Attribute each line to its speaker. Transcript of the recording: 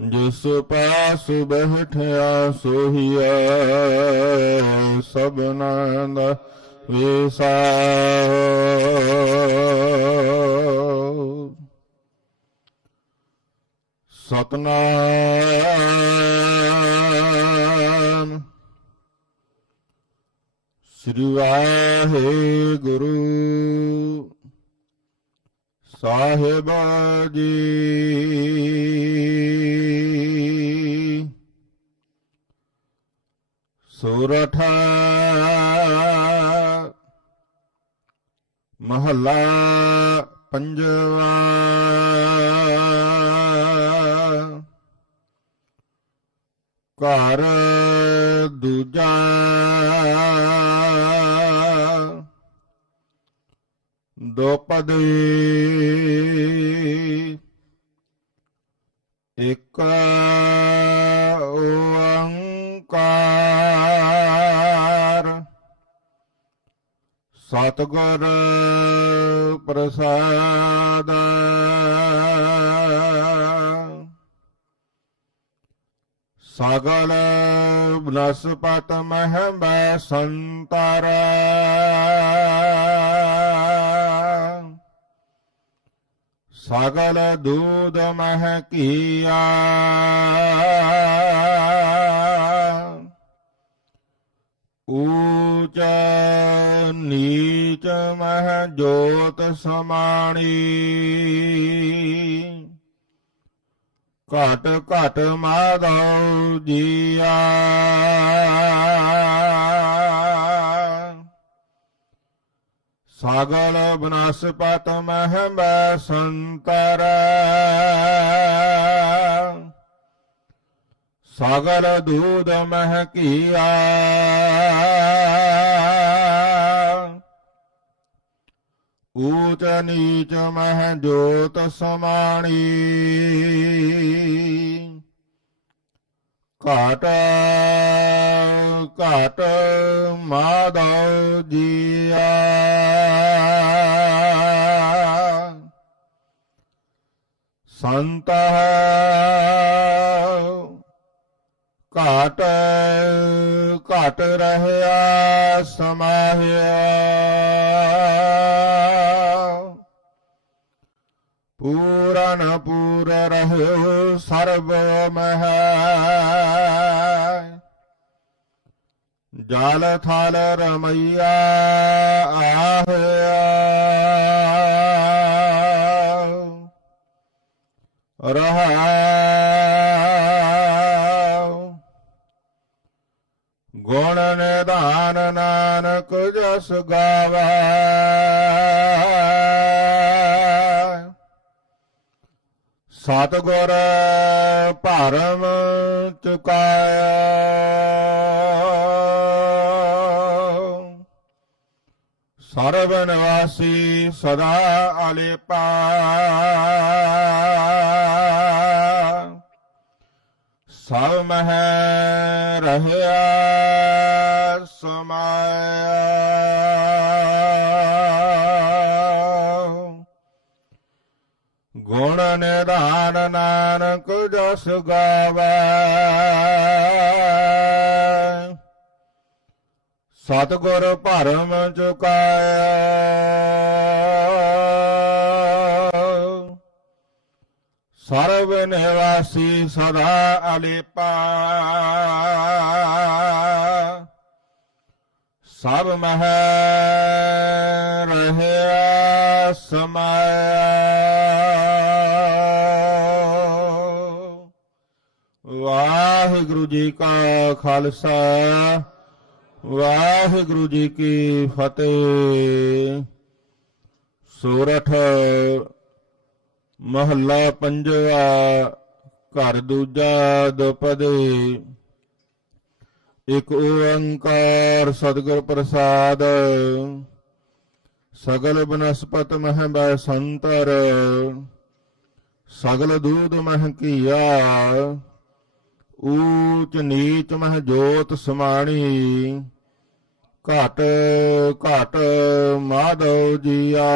Speaker 1: ਜਿਸ ਪਾਸ ਬਹਿਠਿਆ ਸੋਹੀਆ ਸਭਨਾ ਦਾ ਵਿਸਾ ਸਤਨਾਮ। ਸ੍ਰੀ ਵਾਹਿਗੁਰੂ ਸਾਹਿਬ ਜੀ ਸੋਰਠ ਮਹੱਲਾ ਪੰਜਵਾ। ਘਰ ਦੂਜਾ ਦੋਪਦੀ ਇਕ ਓੰਕਾਰ ਸਤਿਗੁਰ ਪ੍ਰਸਾਦ ਸਗਲ ਬਨਸਪਤ ਮਹੰਬੈ ਸੰਤਰਾ ਸਗਲ ਦੂਧ ਮਹਿ ਕੀਆ। ਊਚ ਨੀਚ ਮਹਿ ਜੋਤ ਸਮਾਣੀ। ਘਟ ਘਟ ਮਾਧਵ ਜੀਆ। ਸਾਗਲ ਬਨਸਪਤ ਮਹੰਬੈ ਸੰਤਰ ਸਾਗਰ ਦੂਦ ਮਹ ਕੀਆ। ਊਚ ਨੀਚ ਮਹਿ ਜੋਤ ਸਮਾਣੀ। ਘਾਟਾ ਘਟ ਮਾਧਵ ਜੀਆ। ਸੰਤ ਘਟ ਘਾਟ ਰਹਿਆ ਸਮਾਹਿਆ ਪੂਰਨ ਪੂਰ ਰਹਿ ਸਰਬ ਮਹ। ਜਲ ਥਲ ਰਮਈਆ ਆਹਿਆ। ਰਹਾਉ। ਗੁਣ ਨਿਧਾਨ ਨਾਨਕ ਜਸ ਗਾਵੇ। ਸਤਿਗੁਰ ਭਰਮ ਚੁਕਾਇਆ। ਸਰਬ ਨਿਵਾਸੀ ਸਦਾ ਅਲੇਪਾ। ਸਭ ਮਹਿ ਰਹਿਆ ਸਮਾਇਆ। ਗੁਣ ਨਿਧਾਨ ਨਾਨਕ ਜਸ ਗਾਵੇ। ਸਤਿਗੁਰ ਭਰਮ ਚੁਕਾਇਆ ਸਰਬ ਨਿਵਾਸੀ ਸਦਾ ਅਲੇਪਾ ਸਭ ਮਹਿ ਰਹਿਆ ਸਮਾਇਆ ਵਾਹਿਗੁਰੂ ਜੀ ਕਾ ਖਾਲਸਾ ਵਾਹਿਗੁਰੂ ਜੀ ਕੀ ਫਤਿਹ। ਸੂਰਠ ਮਹੱਲਾ ਪੰਜਵਾ, ਘਰ ਦੂਜਾ ਦੁਪਦੇ। ਇਕ ਓੰਕਾਰ ਸਤਿਗੁਰ ਪ੍ਰਸਾਦ। ਸਗਲ ਬਨਸਪਤ ਮਹਿ ਬੈ ਸੰਤਰ। ਸਗਲ ਦੂਧ ਮਹਿ ਕੀਆ ਊਚ ਨੀਚ ਮਹਿ ਜੋਤ ਸਮਾਣੀ ਘਟ ਘਟ ਮਾਧਵ ਜੀਆ।